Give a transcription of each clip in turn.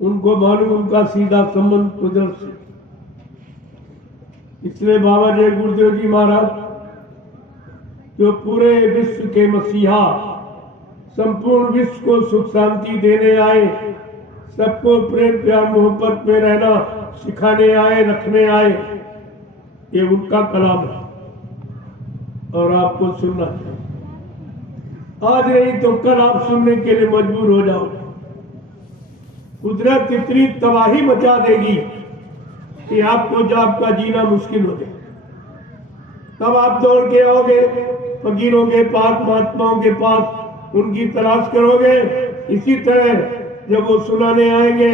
उनको मालूम उनका सीधा संबंध कुदरत से। इसलिए बाबा जय गुरुदेव जी महाराज जो पूरे विश्व के मसीहा, संपूर्ण विश्व को सुख शांति देने आए, सबको प्रेम प्यार मोहब्बत में रहना सिखाने आए, रखने आए, ये उनका कलाम है और आपको सुनना चाहिए। आज नहीं तो कल आप सुनने के लिए मजबूर हो जाओ। कुदरत इतनी तबाही मचा देगी कि आपका जीना मुश्किल हो जाए। तब आप दौड़ के आओगे फकीरों के पास, महात्माओं के पास, उनकी तलाश करोगे। इसी तरह जब वो सुनाने आएंगे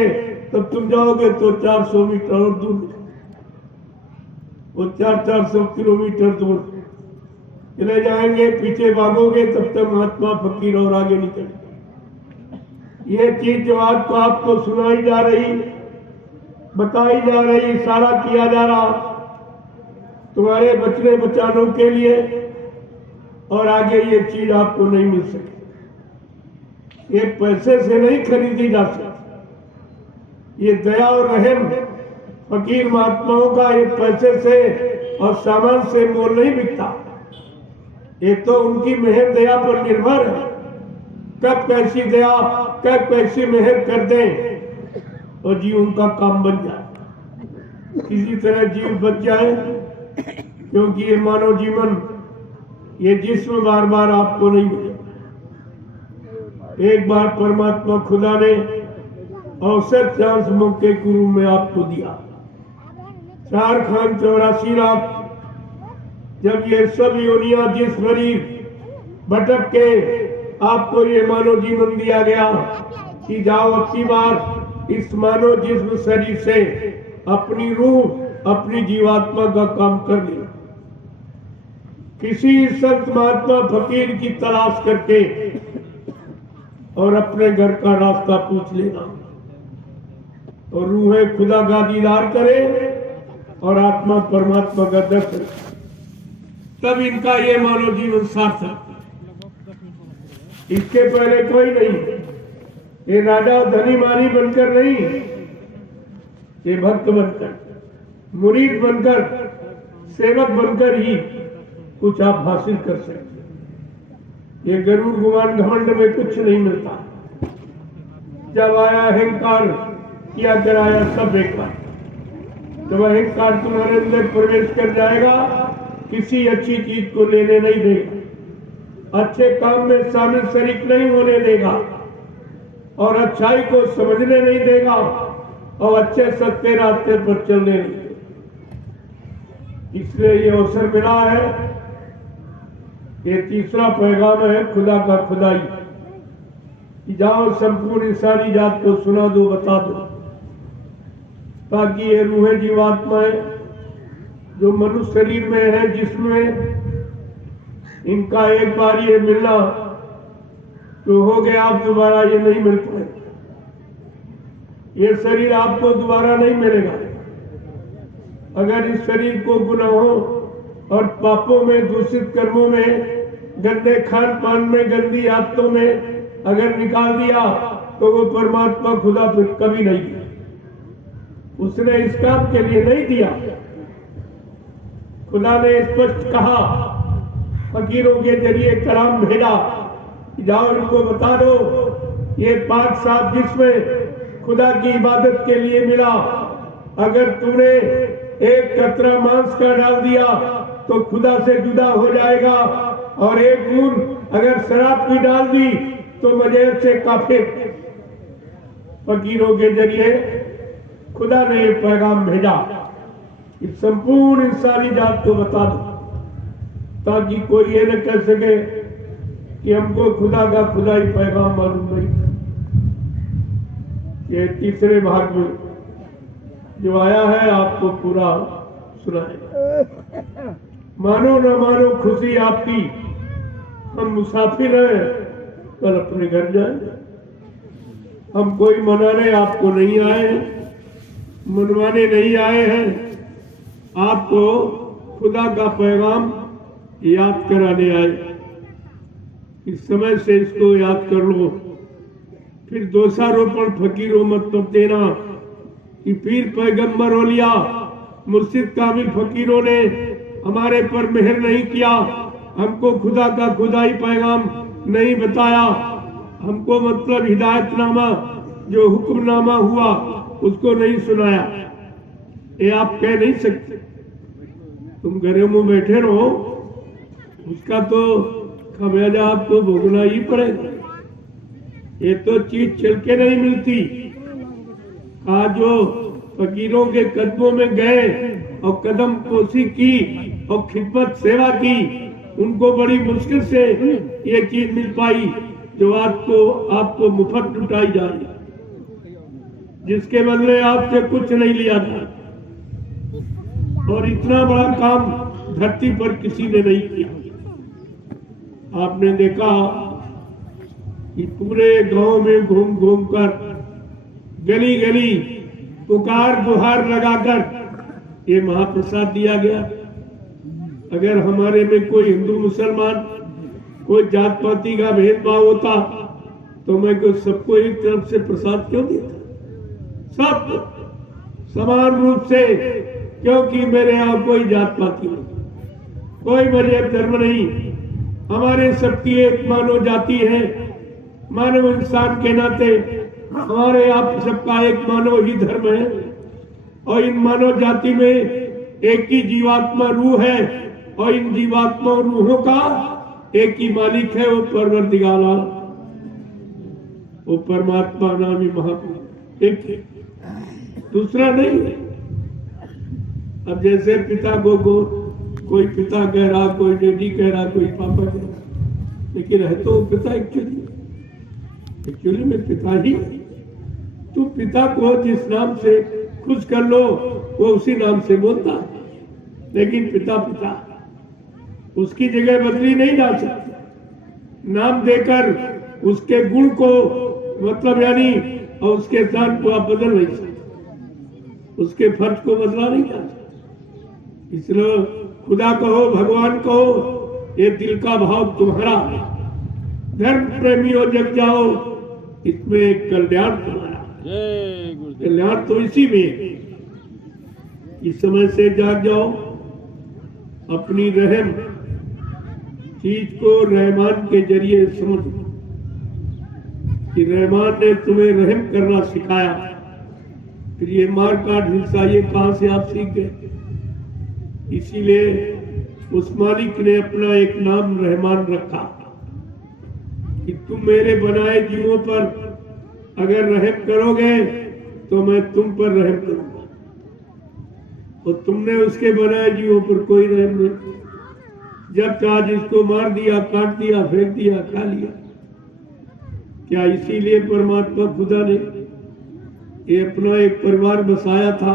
तब तुम जाओगे तो 400 मीटर और दूर, वो 400 किलोमीटर दूर चले जाएंगे। पीछे भागोगे तब तक महात्मा फकीर और आगे निकल। ये चीज जो आज को आपको सुनाई जा रही, बताई जा रही, इशारा किया जा रहा तुम्हारे बचने बचानों के लिए, और आगे ये चीज आपको नहीं मिल सके। ये पैसे से नहीं खरीदी जा सकती। ये दया और रहम फकीर महात्माओं का ये पैसे से और सामान से मोल नहीं बिकता। ये तो उनकी मेहर दया पर निर्भर है। कब कैसी दया, कब कैसी मेहर कर दें और जीव उनका काम बन जाए। किसी तरह जीव बच जाए, क्योंकि ये मानव जीवन, ये जिस्म बार बार आपको नहीं मिले। एक बार परमात्मा खुदा ने अवसर चांस मौके के रूप में आपको दिया। 4 खान 84 लाख जब ये सब योनिया जिस मरीज भटक के आपको ये मानव जीवन दिया गया कि जाओ अपनी बार इस मानव जिस्म शरीर से अपनी रूह, अपनी जीवात्मा का काम कर लिया। किसी संत महात्मा फकीर की तलाश करके और अपने घर का रास्ता पूछ लेना और रूह खुदा का दीदार करे और आत्मा परमात्मा का दर्शन, तब इनका ये मानव जीवन सार्थक। इसके पहले कोई नहीं। ये राजा धनी मानी बनकर नहीं, ये भक्त बनकर, मुरीद बनकर, सेवक बनकर ही कुछ आप हासिल कर सकते। ये गरुड़ गुमान घमंड में कुछ नहीं मिलता। जब आया अहंकार, किया कराया सब बेकार। जब अहंकार तुम्हारे अंदर प्रवेश कर जाएगा, किसी अच्छी चीज को लेने नहीं देगा, अच्छे काम में शामिल शरीक नहीं होने देगा, और अच्छाई को समझने नहीं देगा, और अच्छे सत्य रास्ते पर चलने नहीं देगा। इसलिए ये अवसर मिला है। ये तीसरा पैगाम है खुदा का खुदाई कि जाओ संपूर्ण इंसानी जात को सुना दो, बता दो, ताकि ये रूहें जीवात्माएं जो मनुष्य शरीर में है, जिसमें इनका एक बार ये मिलना तो हो गया, आप दोबारा ये नहीं मिल पाए। ये शरीर आपको दोबारा नहीं मिलेगा। अगर इस शरीर को गुनाहों और पापों में, दूषित कर्मों में, गंदे खान पान में, गंदी आदतों में अगर निकाल दिया तो वो परमात्मा खुदा फिर कभी नहीं दिया। उसने इस काम के लिए नहीं दिया। खुदा ने स्पष्ट कहा, फकीरों के जरिए कलाम भेजा, जाओ इनको बता दो ये पाक साफ जिसमें खुदा की इबादत के लिए मिला, अगर तूने एक कतरा मांस का डाल दिया तो खुदा से जुदा हो जाएगा, और एक बूंद अगर शराब की डाल दी तो मजेब से काफिर। फकीरों के जरिए खुदा ने एक पैगाम भेजा कि संपूर्ण इंसानी जात को बता दो, ताकि कोई ये न कह सके कि हमको खुदा का खुदाई पैगाम मालूम नहीं। ये तीसरे भाग में जो आया है आपको पूरा सुनाए। मानो न मानो खुशी आपकी, हम मुसाफिर हैं, कल अपने घर जाए। हम कोई मनाने आपको नहीं आए, मनवाने नहीं आए हैं, आपको खुदा का पैगाम याद कराने आए। इस समय से इसको याद कर लो, फिर दोषारोपण फकीरों मतलब देना कि पीर पैगंबर औलिया मुर्शिद कामिल फकीरों ने हमारे पर मेहर नहीं किया, हमको खुदा का खुदाई पैगाम नहीं बताया, हमको मतलब हिदायतनामा जो हुक्मनामा हुआ उसको नहीं सुनाया। ये आप कह नहीं सकते। तुम घरों में बैठे रहो, उसका तो खमियाजा आपको भोगना ही पड़ेगा। ये तो चीज चल के नहीं मिलती। आज जो फकीरों के कदमों में गए और कदम पोसी की और खिदमत सेवा की, उनको बड़ी मुश्किल से ये चीज मिल पाई जो आपको मुफ्त लुटाई जा रही, जिसके बदले आपसे कुछ नहीं लिया था। और इतना बड़ा काम धरती पर किसी ने नहीं किया। आपने देखा कि पूरे गांव में घूम घूम कर गली गली पुकार गुहार लगाकर ये महाप्रसाद दिया गया। अगर हमारे में कोई हिंदू मुसलमान कोई जात पाति का भेदभाव होता तो मैं सबको एक तरफ से प्रसाद क्यों देता? सब समान रूप से, क्योंकि मेरे यहाँ कोई जात पाति नहीं, कोई मजहब धर्म नहीं, हमारे सबकी एक मानव जाति है। मानव इंसान के नाते हमारे आप सबका एक मानव ही धर्म है और इन मानव जाति में एक ही जीवात्मा रूह है और इन जीवात्मा रूहों का एक ही मालिक है, वो परवरदिगार, वो परमात्मा नामी महापुरुष एक है, दूसरा नहीं है। अब जैसे पिता को कोई पिता कह रहा, कोई डैडी कह रहा, कोई पापा कह रहा, लेकिन है तो पिता एक्चुअली में पिता ही है। तो पिता को जिस नाम से खुश कर लो वो उसी नाम से बोलता है, लेकिन पिता पिता, उसकी जगह बदली नहीं जा सकती। नाम देकर उसके गुण को मतलब यानी और उसके स्थान को आप बदल नहीं सकते, उसके फर्ज को बदला नहीं जा सकता। इसलिए खुदा कहो, भगवान कहो, ये दिल का भाव तुम्हारा, धर्म प्रेमियों जग जाओ, इसमें एक कल्याण तुम्हारा, कल्याण तो इसी में। इस समय से जाग जाओ, अपनी रहम चीज को रहमान के जरिए समझो कि रहमान ने तुम्हें रहम करना सिखाया। फिर ये मार काट हिंसा ये कहां से आप सीख गए? इसीलिए उस मालिक ने अपना एक नाम रहमान रखा कि तुम मेरे बनाए जीवों पर अगर रहम करोगे तो मैं तुम पर रहम करूंगा, और तुमने उसके बनाए जीवों पर कोई रहम नहीं। जब चाह जिसको मार दिया, काट दिया, फेंक दिया, खा लिया। क्या इसीलिए परमात्मा खुदा ने ये अपना एक परिवार बसाया था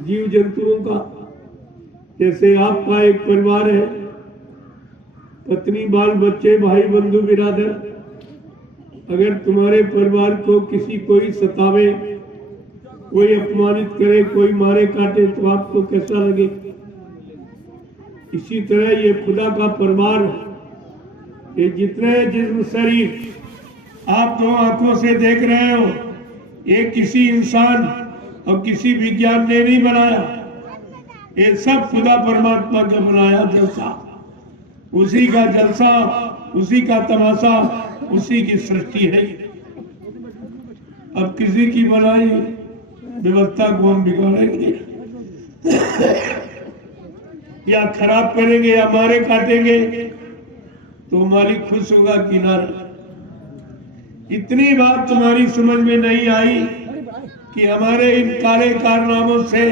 जीव जंतुओं का? जैसे आपका एक परिवार है, पत्नी, बाल बच्चे, भाई बंधु बिरादर, अगर तुम्हारे परिवार को किसी कोई सतावे, कोई अपमानित करे, कोई मारे काटे तो आपको कैसा लगे? इसी तरह ये खुदा का परिवार, ये जितने जिस्म शरीर आप दो आंखों से देख रहे हो, ये किसी इंसान और किसी विज्ञान ने नहीं बनाया, ये सब खुदा परमात्मा का बनाया जलसा, उसी का जलसा, उसी का तमाशा, उसी की सृष्टि है। अब किसी की बनाई व्यवस्था को हम बिगाड़ेंगे या खराब करेंगे या मारे काटेंगे तो मालिक खुश होगा कि ना? इतनी बात तुम्हारी समझ में नहीं आई कि हमारे इन काले कारनामों से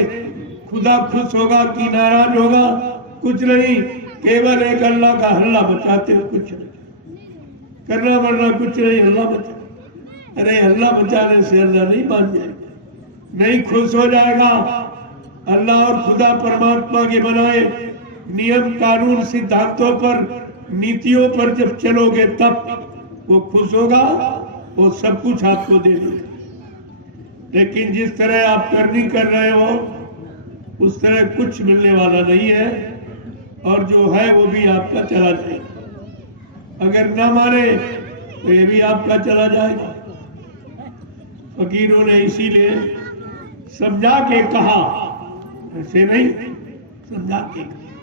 खुदा खुश होगा कि नाराज होगा? कुछ नहीं, केवल एक अल्लाह का हल्ला बचाते हो, कुछ नहीं करना वरना कुछ नहीं, अल्लाह बचा। अरे हल्ला बचाने से अल्लाह नहीं मान जाएगा, नहीं खुश हो जाएगा। अल्लाह और खुदा परमात्मा के बनाए नियम कानून सिद्धांतों पर, नीतियों पर जब चलोगे तब वो खुश होगा, वो सब कुछ आपको दे देगा। लेकिन जिस तरह आप करनी कर रहे हो उस तरह कुछ मिलने वाला नहीं है, और जो है वो भी आपका चला जाएगा। अगर ना माने तो ये भी आपका चला जाएगा। फकीरों ने इसीलिए समझा के कहा, ऐसे नहीं, समझा के कहा।